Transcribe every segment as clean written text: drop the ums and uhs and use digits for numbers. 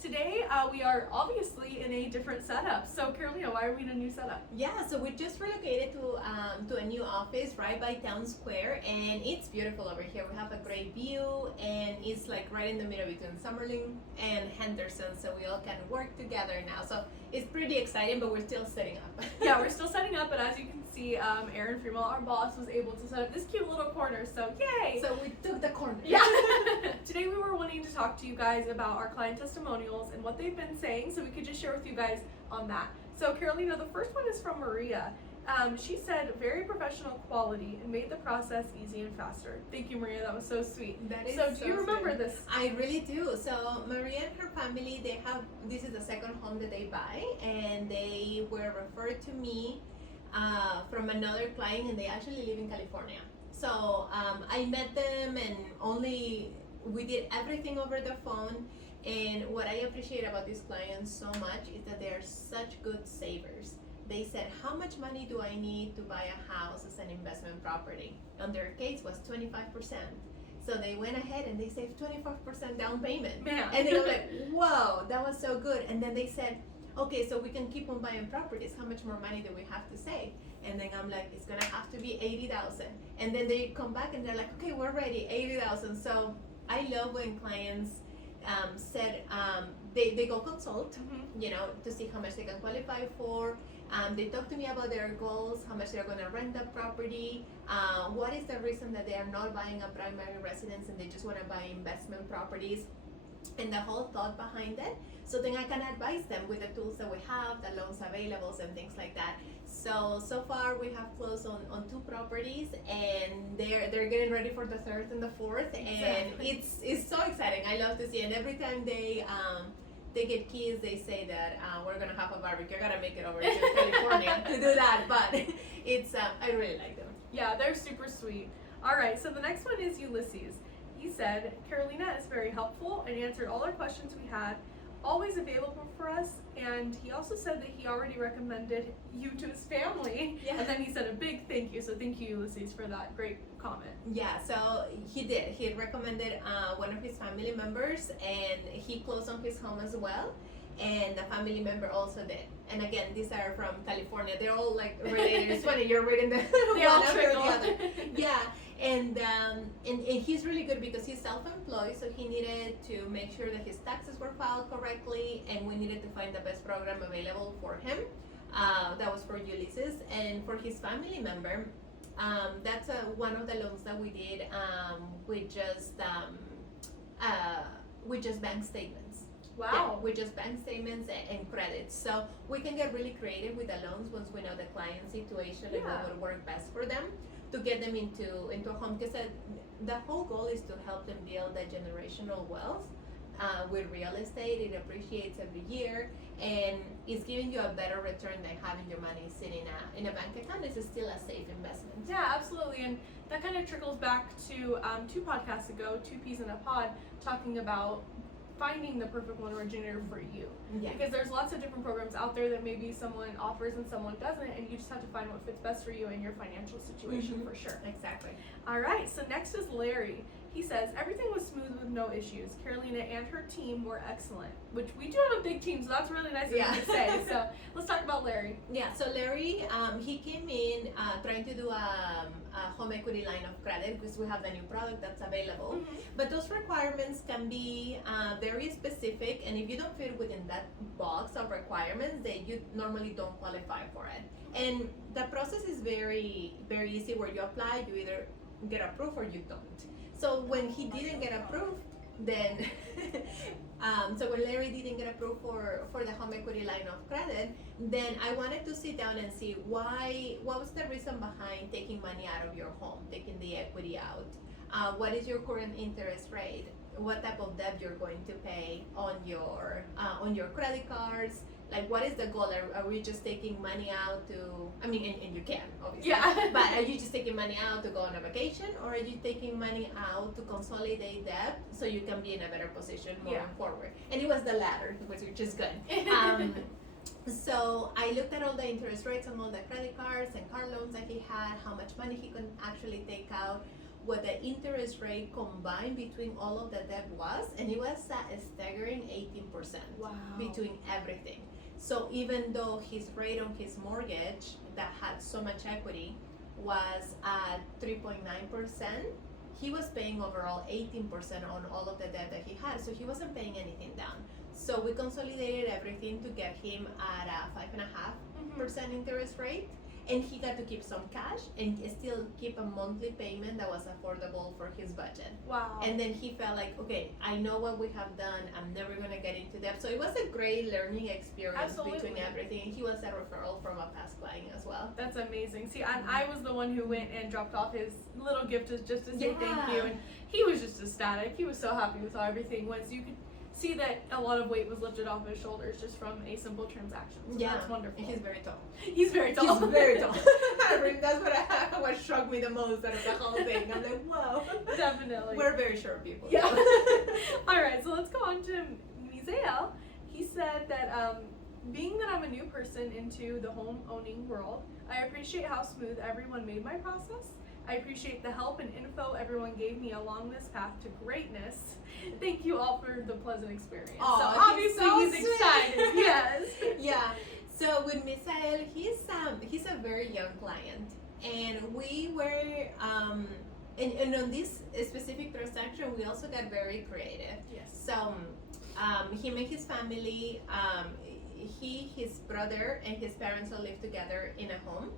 Today we are obviously in a different setup. So Carolina, why are we in a new setup? Yeah, so we just relocated to a new office right by Town Square, and it's beautiful over here. We have a great view, and it's like right in the middle between Summerlin and Henderson, so we all can work together now. So it's pretty exciting, but we're still setting up. Yeah, we're still setting up, but as you can see, Erin Fremel, our boss, was able to set up this cute little corner. So yay! So we took the corner. Yeah. Today we were wanting to talk to you guys about our client testimonials and what they've been saying, so we could just share with you guys on that. So Carolina, the first one is from Maria. She said, very professional quality and made the process easy and faster. Thank you, Maria. That was so sweet. That is so do you remember sweet. this? I really do. So Maria and her family, this is the second home that they buy, and they were referred to me from another client, and they actually live in California. So I met them, and we did everything over the phone. And what I appreciate about these clients so much is that they're such good savers. They said, how much money do I need to buy a house as an investment property? On their case was 25%. So they went ahead and they saved 25% down payment. Man. And they were like, whoa, that was so good. And then they said, okay, so we can keep on buying properties. How much more money do we have to save? And then I'm like, it's gonna have to be 80,000. And then they come back and they're like, okay, we're ready, 80,000. So I love when clients said they go consult, to see how much they can qualify for. They talk to me about their goals, how much they're going to rent the property, what is the reason that they are not buying a primary residence and they just want to buy investment properties, and the whole thought behind it. So then I can advise them with the tools that we have, the loans available, and things like that. So far we have closed on 2 properties, and they're getting ready for the 3rd and the 4th, and Exactly. it's so exciting. I love to see, and every time they get keys, they say that we're gonna have a barbecue. I gotta make it over to California to do that, but it's I really like them. Yeah, they're super sweet. All right, so the next one is Ulysses. He said, Carolina is very helpful and answered all our questions we had, always available for us, and he also said that he already recommended you to his family. Yeah. And then he said a big thank you, so thank you, Ulysses, for that great comment. Yeah, so he did. He had recommended one of his family members, and he closed on his home as well, and the family member also did. And again, these are from California. They're all like related. It's funny, you're reading the They all one after the trickle. other. Yeah, and he's really good because he's self-employed, so he needed to make sure that his taxes were filed correctly, and we needed to find the best program available for him. That was for Ulysses, and for his family member, that's one of the loans that we did with just bank statements. Wow. Yeah, with just bank statements and credits. So we can get really creative with the loans once we know the client situation and what would work best for them to get them into a home. Because the whole goal is to help them build that generational wealth with real estate. It appreciates every year, and it's giving you a better return than having your money sitting in a bank account. It's still a safe investment. Yeah, absolutely. And that kind of trickles back to 2 podcasts ago, 2 Peas in a Pod, talking about finding the perfect loan originator for you. Yeah. Because there's lots of different programs out there that maybe someone offers and someone doesn't, and you just have to find what fits best for you and your financial situation for sure. Exactly. All right, so next is Larry. He says, everything was smooth with no issues. Carolina and her team were excellent, which we do have a big team, so that's really nice of him to say. So let's talk about Larry. Yeah, so Larry, he came in trying to do a home equity line of credit because we have the new product that's available. But those requirements can be very specific, and if you don't fit within that box of requirements, then you normally don't qualify for it. And the process is very, very easy. Where you apply, you either get approved or you don't. So when he didn't get approved, then so when Larry didn't get approved for the home equity line of credit, then I wanted to sit down and see what was the reason behind taking money out of your home, taking the equity out. What is your current interest rate? What type of debt you're going to pay on your credit cards? Like, what is the goal? Are we just taking money out to, and you can, obviously. Yeah. But are you just taking money out to go on a vacation, or are you taking money out to consolidate debt so you can be in a better position moving forward? And it was the latter, which is good. So I looked at all the interest rates on all the credit cards and car loans that he had, how much money he could actually take out, what the interest rate combined between all of the debt was, and it was a staggering 18% Wow. between everything. So even though his rate on his mortgage that had so much equity was at 3.9%, he was paying overall 18% on all of the debt that he had, so he wasn't paying anything down. So we consolidated everything to get him at a 5.5% interest rate, and he got to keep some cash and still keep a monthly payment that was affordable for his budget. Wow. And then he felt like, okay, I know what we have done, I'm never gonna get into debt. So it was a great learning experience. Absolutely. Between everything. And he was a referral from a past client as well. That's amazing. See, and I was the one who went and dropped off his little gift just to say thank you, and he was just ecstatic. He was so happy with how everything went. So you could see that a lot of weight was lifted off his shoulders just from a simple transaction. So that's wonderful. And he's very tall. He's very tall. He's very tall. That's what shocked me the most out of the whole thing. I'm like, whoa. Definitely. We're very short people. Yeah. All right, so let's go on to Misael. He said that being that I'm a new person into the home owning world, I appreciate how smooth everyone made my process. I appreciate the help and info everyone gave me along this path to greatness. Thank you all for the pleasant experience. Aw, so obviously he's sweet. excited. Yes. Yeah. So with Misael, he's a very young client, and we were and on this specific transaction we also got very creative. Yes. So him and his family, his brother and his parents all live together in a home.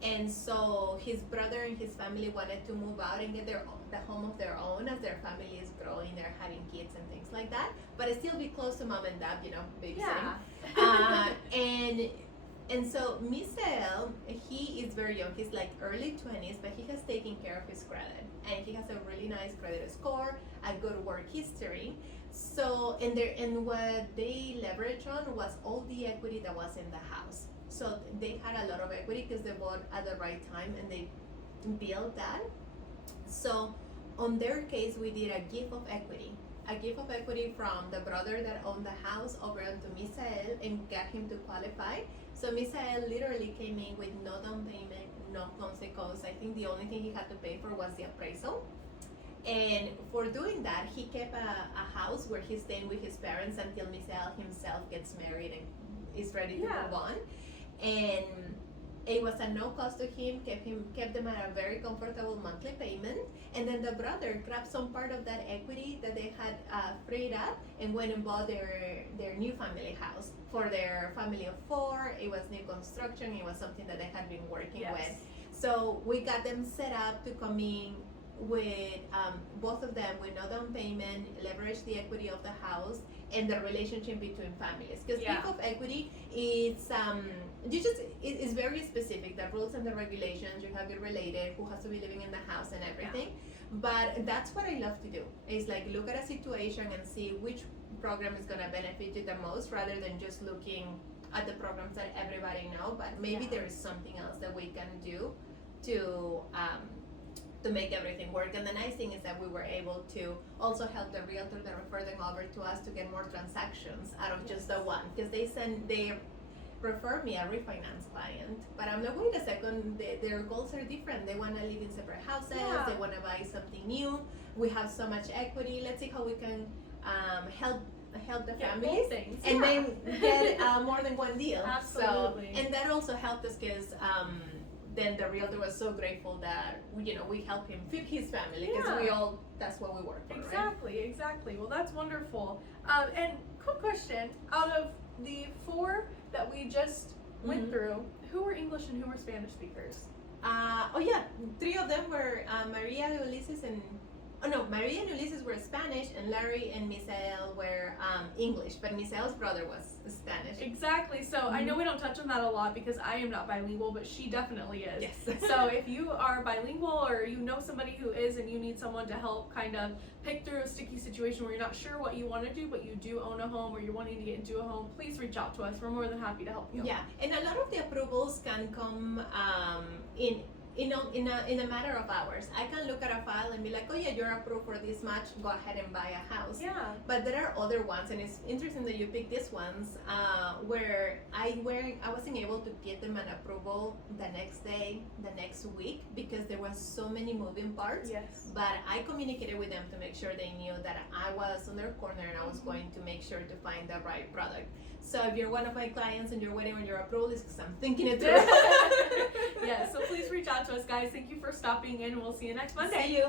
And so his brother and his family wanted to move out and get the home of their own as their family is growing, they're having kids and things like that, but still be close to mom and dad, babysitting. Yeah. And so Misael, he is very young, he's like early 20s, but he has taken care of his credit, and he has a really nice credit score, a good work history. So and what they leveraged on was all the equity that was in the house. So they had a lot of equity because they bought at the right time and they built that. So on their case, we did a gift of equity from the brother that owned the house over to Misael and got him to qualify. So Misael literally came in with no down payment, no consequence. I think the only thing he had to pay for was the appraisal. And for doing that, he kept a house where he's staying with his parents until Misael himself gets married and is ready to move on. And it was at no cost to him, kept them at a very comfortable monthly payment, and then the brother grabbed some part of that equity that they had freed up and went and bought their new family house for their family of 4. It was new construction, it was something that they had been working with. So we got them set up to come in with both of them with no down payment, leverage the equity of the house and the relationship between families. Because gift of equity, it's it's very specific. The rules and the regulations, you have it related, who has to be living in the house and everything. But that's what I love to do. Is like look at a situation and see which program is gonna benefit you the most, rather than just looking at the programs that everybody know. But maybe there is something else that we can do to make everything work. And the nice thing is that we were able to also help the realtor that referred them over to us to get more transactions out of just the one, because they refer me a refinance client, but I'm like, wait a second, their goals are different. They want to live in separate houses, they want to buy something new, we have so much equity, let's see how we can help the families and then get more than one deal. Absolutely. So, and that also helped us because then the realtor was so grateful that we helped him feed his family, because that's what we work for. Exactly. Well, that's wonderful. And quick question, out of the 4 that we just went through, who were English and who were Spanish speakers? 3 of them were Maria and Ulysses Maria and Ulysses were Spanish, and Larry and Misael were English, but Misael's brother was Spanish. Exactly. So I know we don't touch on that a lot because I am not bilingual, but she definitely is. Yes. So if you are bilingual or you know somebody who is and you need someone to help kind of pick through a sticky situation where you're not sure what you want to do, but you do own a home or you're wanting to get into a home, please reach out to us. We're more than happy to help you. Yeah, and a lot of the approvals can come in a matter of hours. I can look at a file and be like, oh yeah, you're approved for this much, go ahead and buy a house. Yeah. But there are other ones, and it's interesting that you picked these ones where I wasn't able to get them an approval the next day, the next week, because there was so many moving parts. Yes. But I communicated with them to make sure they knew that I was on their corner and I was going to make sure to find the right product. So if you're one of my clients and you're waiting on your approval, it's because I'm thinking it through. Yeah, so please reach out to us, guys. Thank you for stopping in. We'll see you next Monday. See you.